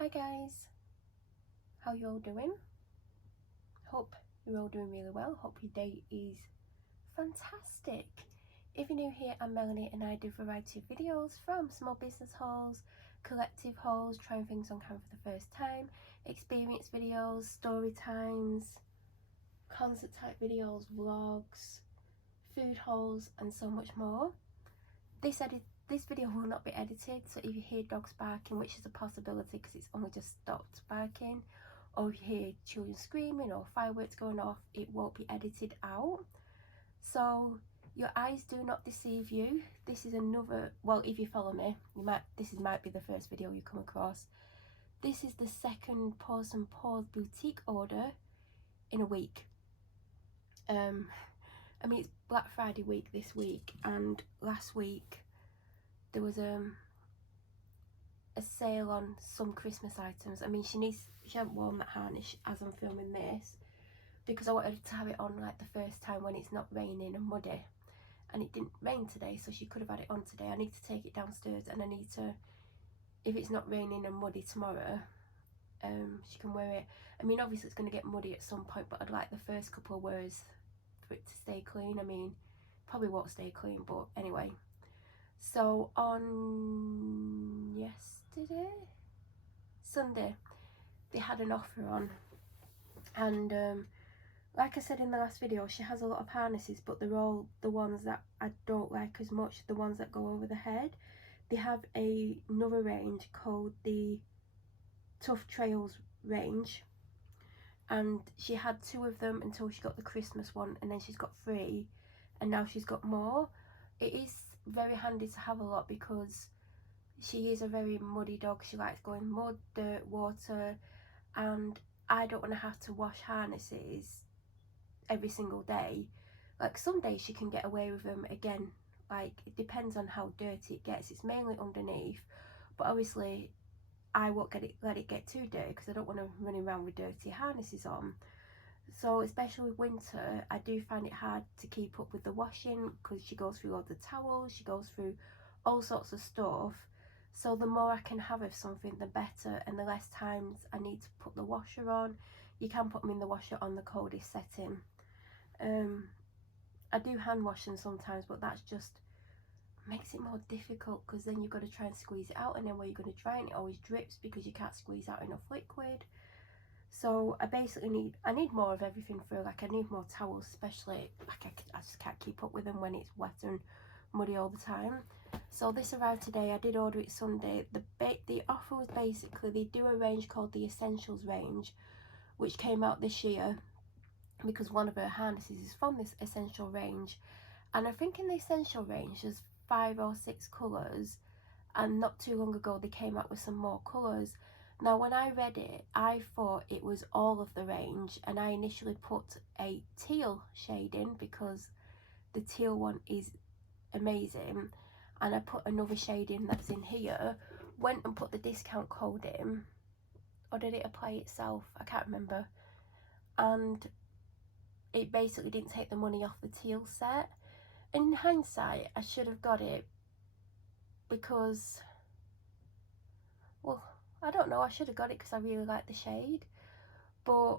Hi guys, how you all doing? Hope you're all doing really well. Hope your day is fantastic. If you're new here, I'm Melanie and I do a variety of videos from small business hauls, collective hauls, trying things on camera for the first time, experience videos, story times, concert type videos, vlogs, food hauls and so much more. This video will not be edited, so if you hear dogs barking, which is a possibility because it's only just stopped barking, or if you hear children screaming or fireworks going off, it won't be edited out. So your eyes do not deceive you. This is another, well, if you follow me, this might be the first video you come across. This is the second Paws and Paws boutique order in a week. I mean, it's Black Friday week this week, and last week there was a sale on some Christmas items. I mean, she hasn't worn that harness as I'm filming this because I wanted to have it on like the first time when it's not raining and muddy, and it didn't rain today, so she could have had it on today. I need to take it downstairs, and I need to, if it's not raining and muddy tomorrow, she can wear it. I mean, obviously it's going to get muddy at some point, but I'd like the first couple of wears for it to stay clean. I mean, probably won't stay clean, but anyway. So on Sunday, they had an offer on, and like I said in the last video, she has a lot of harnesses, but they're all the ones that I don't like as much, the ones that go over the head. They have another range called the Tough Trails range, and she had 2 of them until she got the Christmas one, and then she's got 3, and now she's got more. It is very handy to have a lot because she is a very muddy dog. She likes going mud, dirt, water, and I don't want to have to wash harnesses every single day. Like some days she can get away with them. Again, like it depends on how dirty it gets. It's mainly underneath, but obviously I won't let it get too dirty because I don't want to run around with dirty harnesses on. So especially with winter, I do find it hard to keep up with the washing because she goes through all the towels, she goes through all sorts of stuff. So the more I can have of something, the better, and the less times I need to put the washer on. You can put them in the washer on the coldest setting. I do hand wash them sometimes, but that's just makes it more difficult because then you've got to try and squeeze it out, and then where you're going to dry it, it always drips because you can't squeeze out enough liquid. So I basically need more of everything for, like I need more towels, especially like I just can't keep up with them when it's wet and muddy all the time. So this arrived today. I did order it Sunday. The offer was basically, they do a range called the Essentials range, which came out this year because one of her harnesses is from this Essential range, and I think in the Essential range there's 5 or 6 colours, and not too long ago they came out with some more colours. Now when I read it, I thought it was all of the range, and I initially put a teal shade in because the teal one is amazing, and I put another shade in that's in here, went and put the discount code in, or did it apply itself? I can't remember, and it basically didn't take the money off the teal set. And in hindsight, I should have got it because, well, I don't know, I should have got it because I really like the shade, but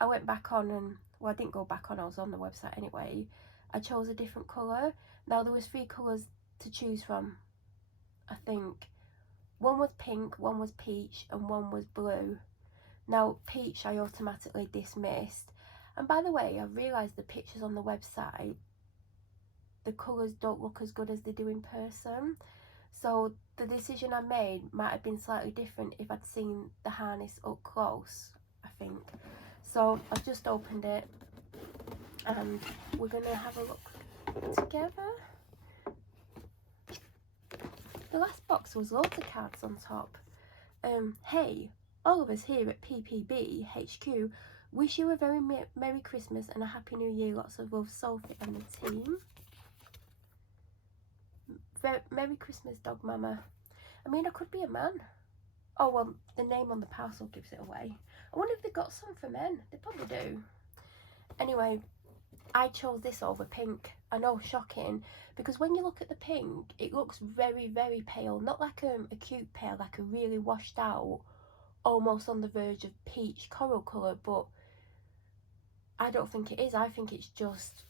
I went back on and, well, I didn't go back on, I was on the website anyway. I chose a different colour. Now there was 3 colours to choose from, I think. One was pink, one was peach, and one was blue. Now peach I automatically dismissed, and by the way, I realised the pictures on the website, the colours don't look as good as they do in person. So the decision I made might have been slightly different if I'd seen the harness up close, I think. So I've just opened it and we're going to have a look together. The last box was loads of cards on top. Hey, all of us here at PPB HQ wish you a very Merry Christmas and a Happy New Year. Lots of love, Sophie and the team. Merry Christmas, dog mama. I mean, I could be a man. Oh, well, the name on the parcel gives it away. I wonder if they got some for men. They probably do. Anyway, I chose this over pink. I know, shocking, because when you look at the pink, it looks very, very pale. Not like a cute pale, like a really washed out almost on the verge of peach coral colour, but I don't think it is. I think it's just,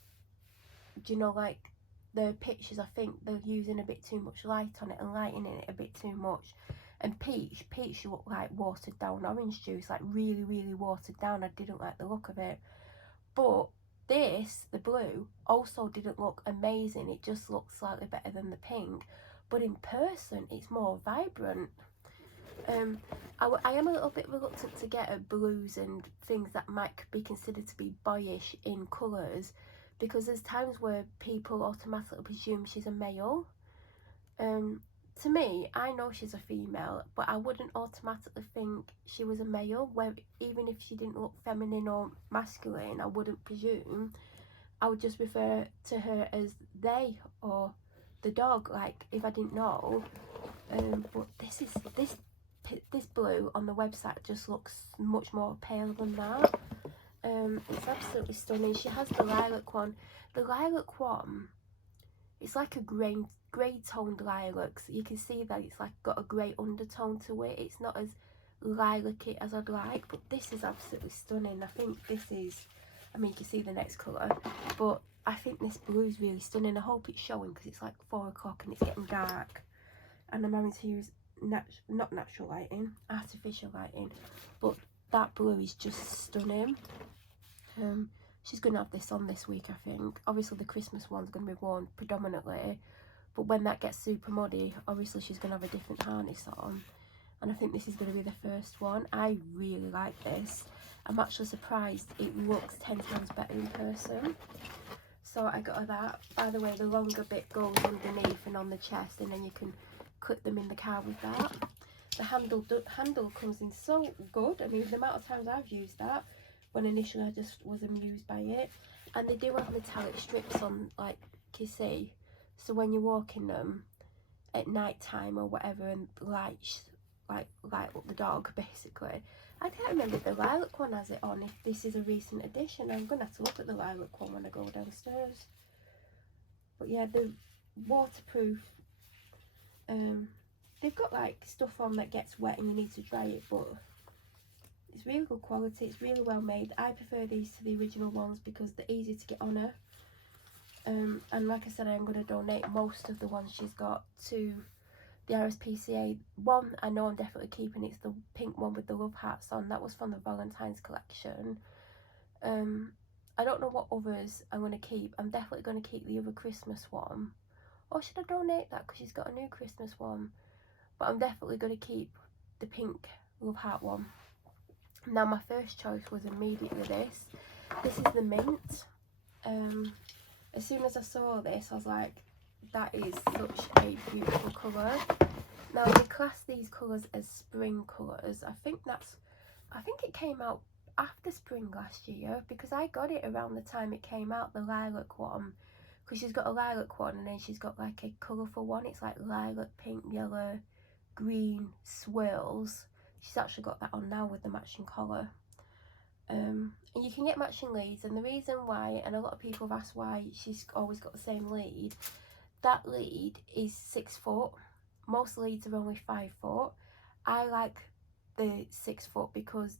do you know, like the pictures, I think they're using a bit too much light on it and lightening it a bit too much. And peach looked like watered down orange juice, like really, really watered down. I didn't like the look of it. But this, the blue, also didn't look amazing. It just looked slightly better than the pink. But in person, it's more vibrant. I am a little bit reluctant to get at blues and things that might be considered to be boyish in colours, because there's times where people automatically presume she's a male. To me, I know she's a female, but I wouldn't automatically think she was a male, where even if she didn't look feminine or masculine, I wouldn't presume. I would just refer to her as they or the dog, like if I didn't know. But this blue on the website just looks much more pale than that. It's absolutely stunning. She has the lilac one. The lilac one, it's like a grey toned lilac, so you can see that it's like got a grey undertone to it. It's not as lilac-y as I'd like, but this is absolutely stunning. I think this is, I mean, you can see the next colour, but I think this blue is really stunning. I hope it's showing because it's like 4 o'clock and it's getting dark, and I'm having to use not natural lighting, artificial lighting, but that blue is just stunning. She's going to have this on this week, I think. Obviously the Christmas one's going to be worn predominantly, but when that gets super muddy, obviously she's going to have a different harness on, and I think this is going to be the first one. I really like this. I'm actually surprised it looks 10 times better in person. So I got her that. By the way, the longer bit goes underneath and on the chest, and then you can clip them in the car with that. The handle comes in so good. I mean, the amount of times I've used that, when initially I just was amused by it. And they do have metallic strips on, like you see, so when you're walking them at night time or whatever, and light up the dog basically. I can't remember if the lilac one has it on, if this is a recent addition. I'm gonna have to look at the lilac one when I go downstairs. But yeah, the waterproof, they've got like stuff on that gets wet and you need to dry it, but it's really good quality. It's really well made. I prefer these to the original ones because they're easy to get on her. And like I said, I'm going to donate most of the ones she's got to the RSPCA. One I know I'm definitely keeping. It's the pink one with the love hearts on. That was from the Valentine's collection. I don't know what others I'm going to keep. I'm definitely going to keep the other Christmas one. Or should I donate that because she's got a new Christmas one? But I'm definitely going to keep the pink love heart one. Now my first choice was immediately this. This is the mint. As soon as I saw this, I was like, that is such a beautiful colour. Now they class these colours as spring colours. I think it came out after spring last year, because I got it around the time it came out, the lilac one. Because she's got a lilac one and then she's got like a colourful one. It's like lilac, pink, yellow, green swirls. She's actually got that on now with the matching collar. And you can get matching leads, and the reason why, and a lot of people have asked why she's always got the same lead, that lead is 6 foot. Most leads are only 5 foot. I like the 6 foot because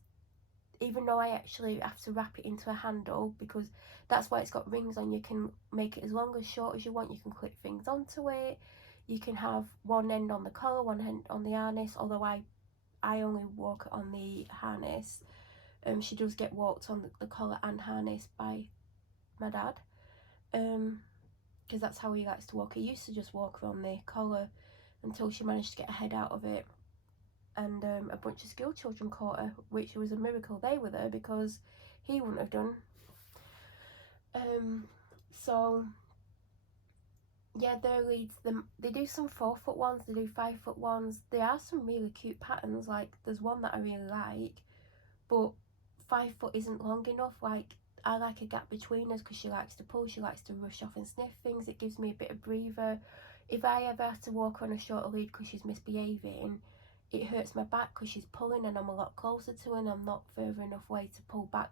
even though I actually have to wrap it into a handle, because that's why it's got rings on, you can make it as long as short as you want. You can clip things onto it. You can have one end on the collar, one end on the harness, although I only walk on the harness. She does get walked on the collar and harness by my dad, because that's how he likes to walk. He used to just walk her on the collar until she managed to get her head out of it, and a bunch of school children caught her, which was a miracle they were there because he wouldn't have done. So yeah, their leads, they do some 4 foot ones, they do 5 foot ones. There are some really cute patterns, like there's one that I really like, but 5 foot isn't long enough. Like, I like a gap between us because she likes to pull, she likes to rush off and sniff things. It gives me a bit of breather. If I ever have to walk her on a shorter lead because she's misbehaving, it hurts my back because she's pulling and I'm a lot closer to her and I'm not further enough away to pull back.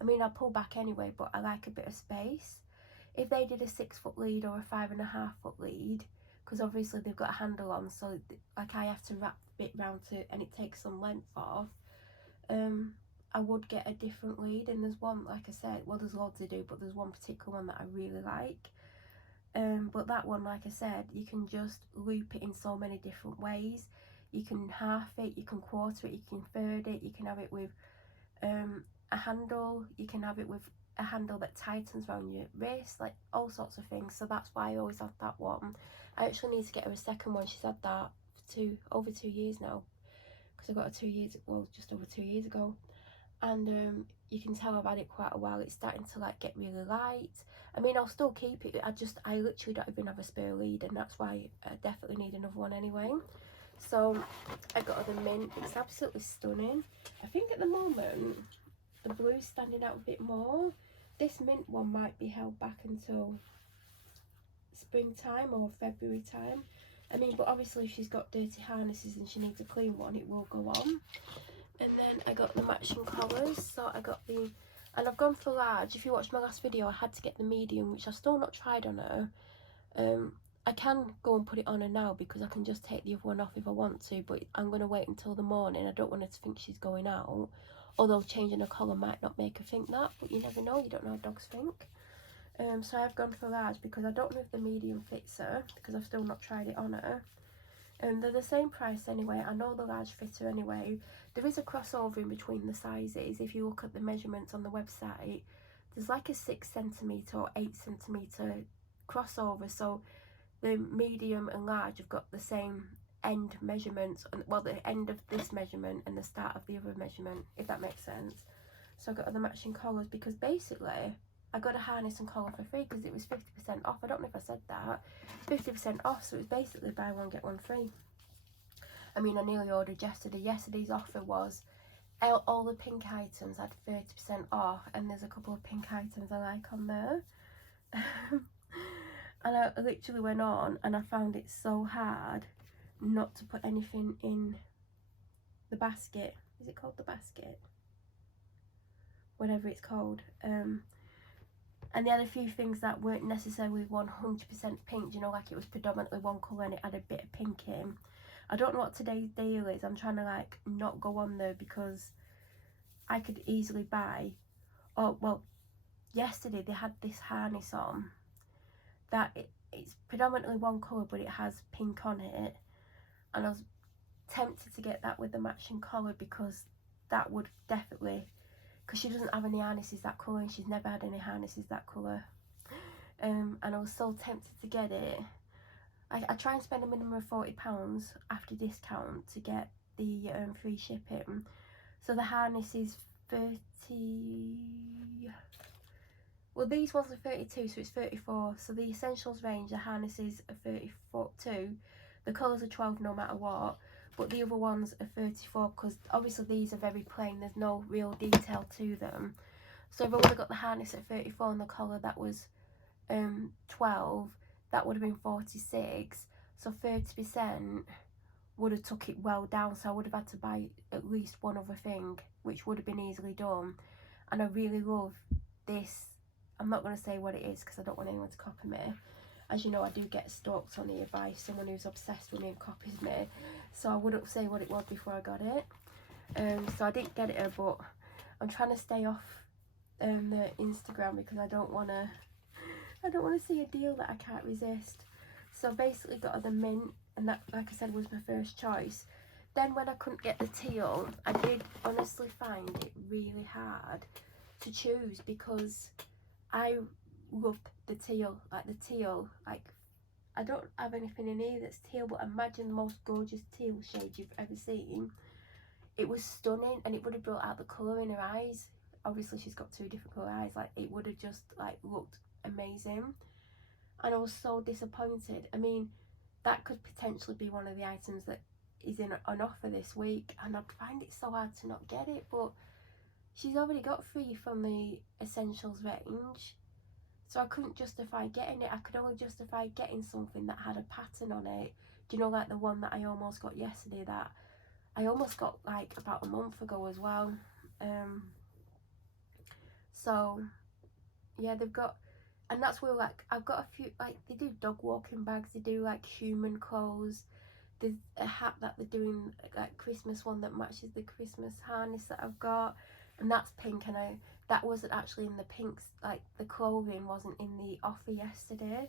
I mean, I'll pull back anyway, but I like a bit of space. If they did a 6 foot lead or a 5.5 foot lead, because obviously they've got a handle on, so like I have to wrap bit round to, and it takes some length off, I would get a different lead. And there's one, like I said, well, there's loads to do, but there's one particular one that I really like. But that one, like I said, you can just loop it in so many different ways. You can half it, you can quarter it, you can third it, you can have it with a handle, you can have it with a handle that tightens around your wrist, like all sorts of things. So that's why I always have that one. I actually need to get her a second one. She's had that for over 2 years now, because I got her 2 years, well, just over 2 years ago. And you can tell I've had it quite a while. It's starting to like get really light. I mean, I'll still keep it. I literally don't even have a spare lead, and that's why I definitely need another one anyway. So I got her the mint. It's absolutely stunning. I think at the moment the blue's standing out a bit more. This mint one might be held back until springtime or February time. I mean, but obviously if she's got dirty harnesses and she needs a clean one, it will go on. And then I got the matching collars. So I got the, and I've gone for large. If you watched my last video, I had to get the medium, which I've still not tried on her. I can go and put it on her now because I can just take the other one off if I want to, but I'm going to wait until the morning. I don't want her to think she's going out, although changing her collar might not make her think that, but you never know, you don't know how dogs think. So I've gone for large because I don't know if the medium fits her, because I've still not tried it on her. They're the same price anyway. I know the large fit her anyway. There is a crossover in between the sizes. If you look at the measurements on the website, there's like a 6 centimetre or 8 centimetre crossover. So the medium and large have got the same end measurements, well, the end of this measurement and the start of the other measurement, if that makes sense. So I got the matching collars because basically I got a harness and collar for free because it was 50% off. I don't know if I said that. 50% off, so it was basically buy one get one free. I mean, I nearly ordered yesterday. Yesterday's offer was all the pink items had 30% off, and there's a couple of pink items I like on there. And I literally went on and I found it so hard not to put anything in the basket. Is it called the basket? Whatever it's called. And they had a few things that weren't necessarily 100% pink, you know, like it was predominantly one colour and it had a bit of pink in. I don't know what today's deal is. I'm trying to like not go on there because I could easily buy, oh well, yesterday they had this harness on that it's predominantly one colour but it has pink on it, and I was tempted to get that with the matching collar because that would definitely, because she doesn't have any harnesses that colour and she's never had any harnesses that colour. And I was so tempted to get it. I try and spend a minimum of £40 after discount to get the free shipping. So the harness is 30, well these ones are 32, so it's 34. So the essentials range, the harnesses are 32, the colours are 12 no matter what, but the other ones are 34 because obviously these are very plain, there's no real detail to them. So if I would have got the harness at 34 and the collar that was 12, that would have been 46, so 30% would have took it well down, so I would have had to buy at least one other thing, which would have been easily done. And I really love this. I'm not going to say what it is because I don't want anyone to copy me. As you know, I do get stalked on here by someone who's obsessed with me and copies me, so I wouldn't say what it was before I got it. So I didn't get it, but I'm trying to stay off the Instagram because I don't want to see a deal that I can't resist. So basically got her the mint, and that, like I said, was my first choice. Then when I couldn't get the teal, I did honestly find it really hard to choose because I love the teal, like I don't have anything in here that's teal, but imagine the most gorgeous teal shade you've ever seen. It was stunning, and it would have brought out the colour in her eyes. Obviously she's got 2 different colour eyes, like it would have just like looked amazing. And I was so disappointed. I mean, that could potentially be one of the items that is in an offer this week, and I'd find it so hard to not get it, but she's already got 3 from the essentials range, so I couldn't justify getting it. I could only justify getting something that had a pattern on it. Do you know, like the one that I almost got yesterday, that I almost got like about a month ago as well. So yeah, they've got, and that's where like I've got a few, like they do dog walking bags, they do like human clothes, there's a hat that they're doing, like Christmas one that matches the Christmas harness that I've got, and that's pink, and that wasn't actually in the pinks, like the clothing wasn't in the offer yesterday,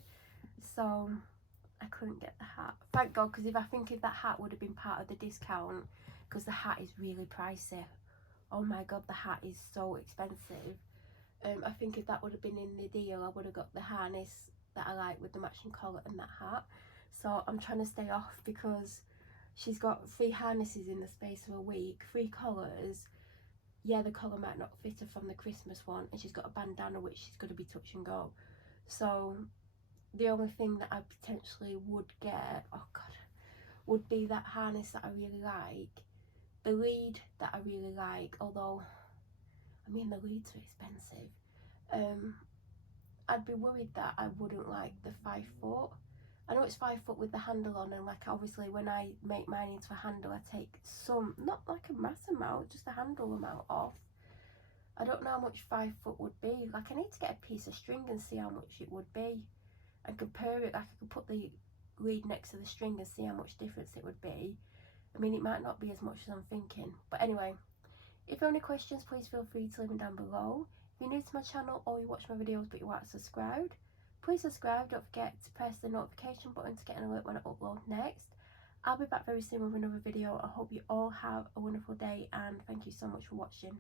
so I couldn't get the hat. Thank God, because if that hat would have been part of the discount, because the hat is really pricey. Oh my God, the hat is so expensive. I think if that would have been in the deal, I would have got the harness that I like with the matching collar and that hat. So I'm trying to stay off, because she's got 3 harnesses in the space of a week, 3 collars. Yeah, the collar might not fit her from the Christmas one, and she's got a bandana which she's going to be touch and go. So the only thing that I potentially would get, oh God, would be that harness that I really like, the lead that I really like, although I mean the leads are expensive. I'd be worried that I wouldn't like the 5 foot. I know it's 5 foot with the handle on, and like obviously when I make mine into a handle, I take some, not like a mass amount, just a handle amount off. I don't know how much 5 foot would be. Like I need to get a piece of string and see how much it would be and compare it. Like I could put the lead next to the string and see how much difference it would be. I mean, it might not be as much as I'm thinking, but anyway, if you have any questions, please feel free to leave them down below. If you're new to my channel or you watch my videos but you aren't subscribed, please subscribe. Don't forget to press the notification button to get an alert when I upload next. I'll be back very soon with another video. I hope you all have a wonderful day, and thank you so much for watching.